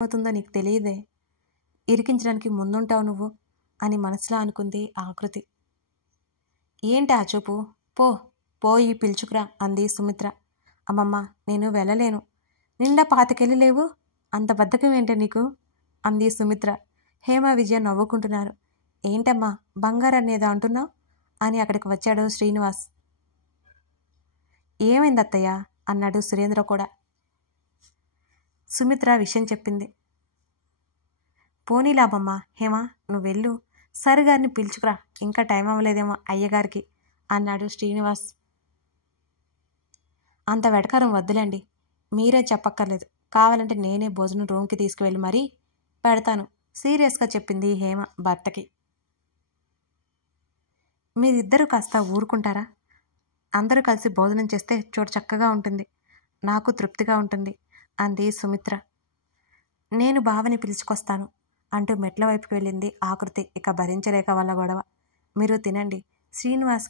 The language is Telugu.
అవుతుందో నీకు తెలియదే, ఇరికించడానికి ముందుంటావు నువ్వు అని మనసులో అనుకుంది ఆకృతి. ఏంటి ఆ చూపు, పో పోయి పిలుచుకురా అంది సుమిత్ర. అమ్మమ్మ, నేను వెళ్ళలేను, నిండా 25 లేవు, అంత బద్ధకం ఏంటే నీకు అంది సుమిత్ర. హేమ విజయ నవ్వుకుంటున్నారు. ఏంటమ్మా బంగారాన్ని ఏదో అంటున్నావు అని అక్కడికి వచ్చాడు శ్రీనివాస్. ఏమైంది అత్తయ్య అన్నాడు సురేంద్ర కూడా. సుమిత్ర విషయం చెప్పింది. పోనీ లాభమ్మా, హేమ నువ్వు వెళ్ళు, సరిగారిని పిలుచుకురా, ఇంకా టైం అవ్వలేదేమో అయ్యగారికి అన్నాడు శ్రీనివాస్. అంత వెటకారం వద్దులేండి, మీరే చెప్పక్కర్లేదు, కావాలంటే నేనే భోజనం రూమ్కి తీసుకువెళ్ళి మరీ పెడతాను సీరియస్గా చెప్పింది హేమ భర్తకి. మీరిద్దరూ కాస్త ఊరుకుంటారా? అందరూ కలిసి భోజనం చేస్తే చోటు చక్కగా ఉంటుంది, నాకు తృప్తిగా ఉంటుంది అంది సుమిత్ర. నేను బావని పిలుచుకొస్తాను అంటూ మెట్ల వైపుకి వెళ్ళింది ఆకృతి. ఇక భరించలేక వాళ్ళ గొడవ. మీరు తినండి, శ్రీనివాస్కి